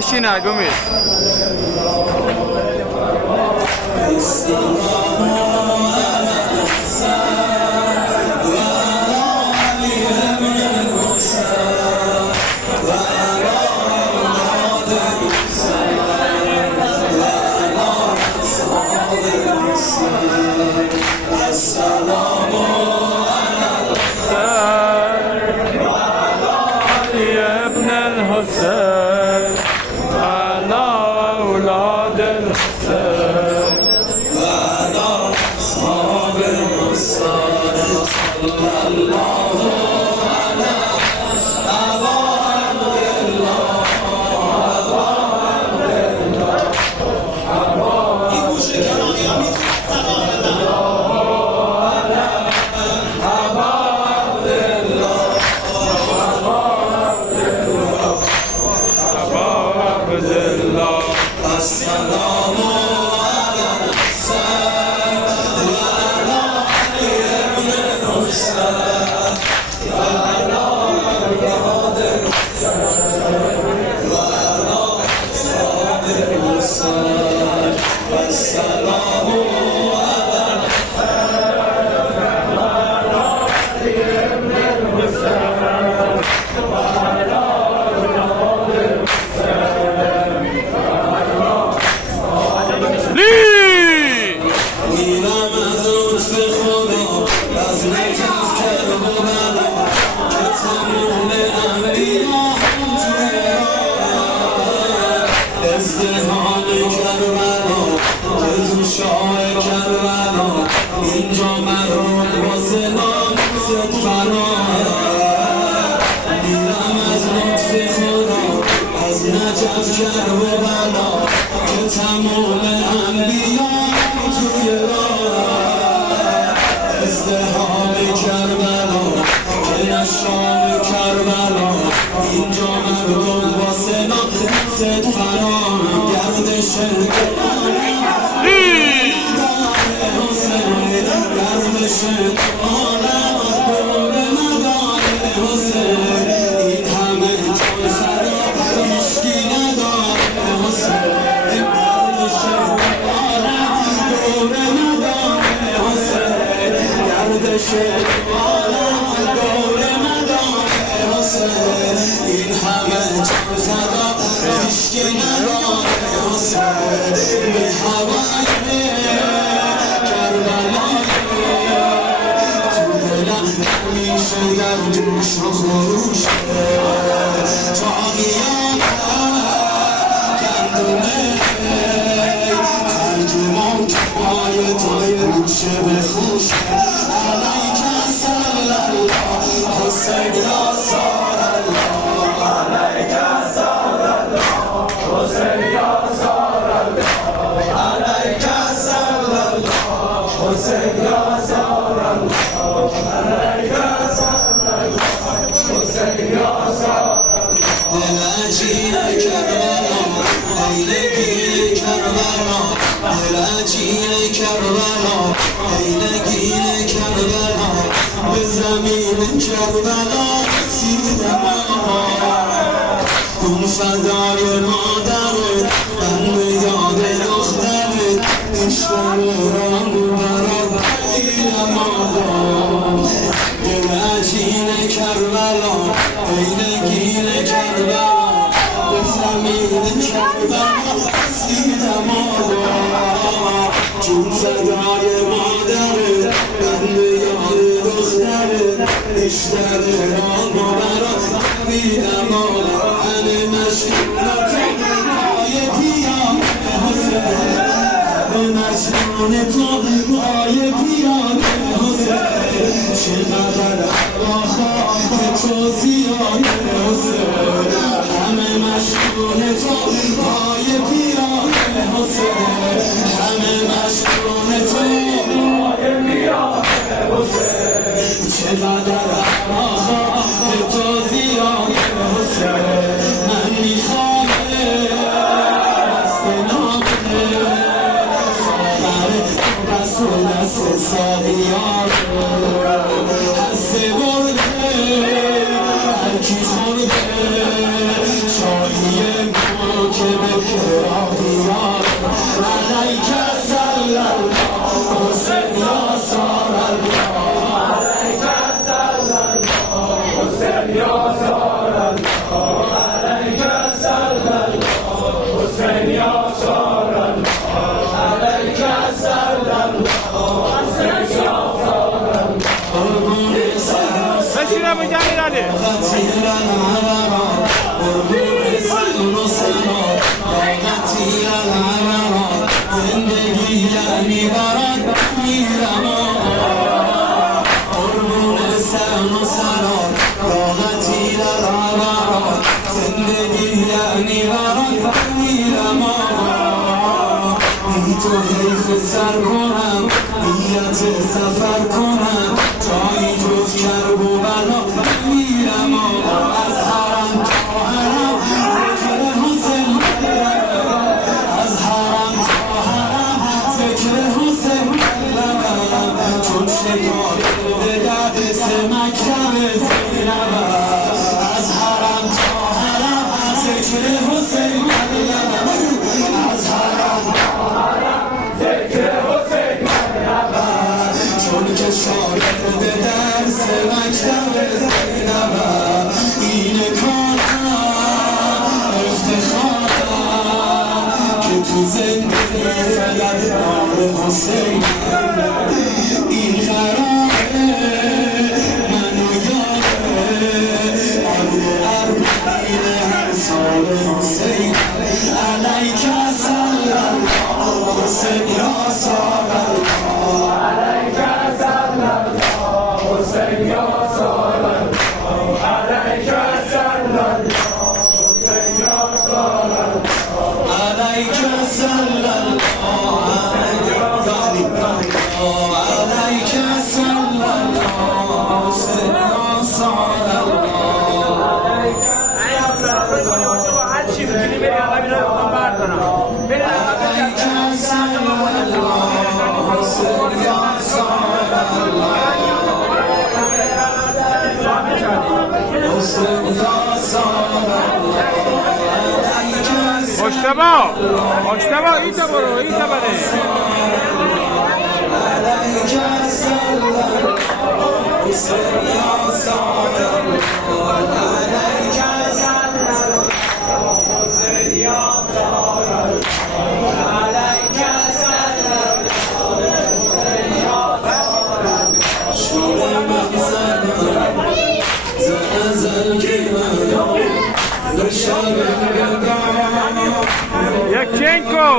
بشین اگمی حسین یا سال الله دلعجین کربلا ای نگین کربلا دلعجین کربلا ای نگین کربلا به زمین کربلا رسیدم اون فدای مادرت من به یاد دخترت عشق رنگ برات دیدم دلعجین کربلا ای نگین کربلا به زمین کربلا رسیدم چون صدای مادرت من به یاد دخترت عشق رنگ برات دیدم همه مشروط های پیام حسین مجنون تو های پیام حسین چقدر آخواه تو زیاد حسین همه مشروط تو های پیام حسین همه مشروط تو های پیام حسین چقدر آخواه تو زیاد حسین من میخوام دست ساقیان هسته برده هرکی خورده شاهی موکب کراهیان علیک صلی الله حسین یا سار الله علیک صلی الله حسین یا سار الله علیک صلی الله حسین یا سار الله علیک صلی الله بشیرم جانی داده زندگی یعنی برات میرم قربون سن و سلام راحتی للعبرات زندگی یعنی برات میرم بی تو حیف سر کنم نیت سفر کنم جایی جز کرب و بلا میرم از حرم تا حرم ذکر حسین از حرم تا حرم ذکر حسین چون شکار به درد سه مکتب زینب از حرم تا حرم ذکر حسین از حرم تا حرم ذکر حسین چون که شاید به درس مکتب زینب این کارم افتخارم که تو زندگی فقط نام حسین این قراره منو یاده اربعین هر سال حسین علیک صلی الله حسین یا سال الله علیک صلی الله حسین یا سال الله علیک صلی الله حسین یا سال الله علیک صلی الله علیک صلی الله حسین یا سال الله هر چی میتونی بری آقا بینا بخوام بردارم بری علیک صلی الله حسین یا سال الله حسین یا سال مجتبی ایتا برو ایتا بره علیک صلی الله حسین یا سال الله علیک صلی الله حسین یا سال الله علیک صلی الله حسین یا سال الله شور مقصد ز ازل که من به شب یکچنکو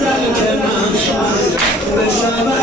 زن که من شد بشود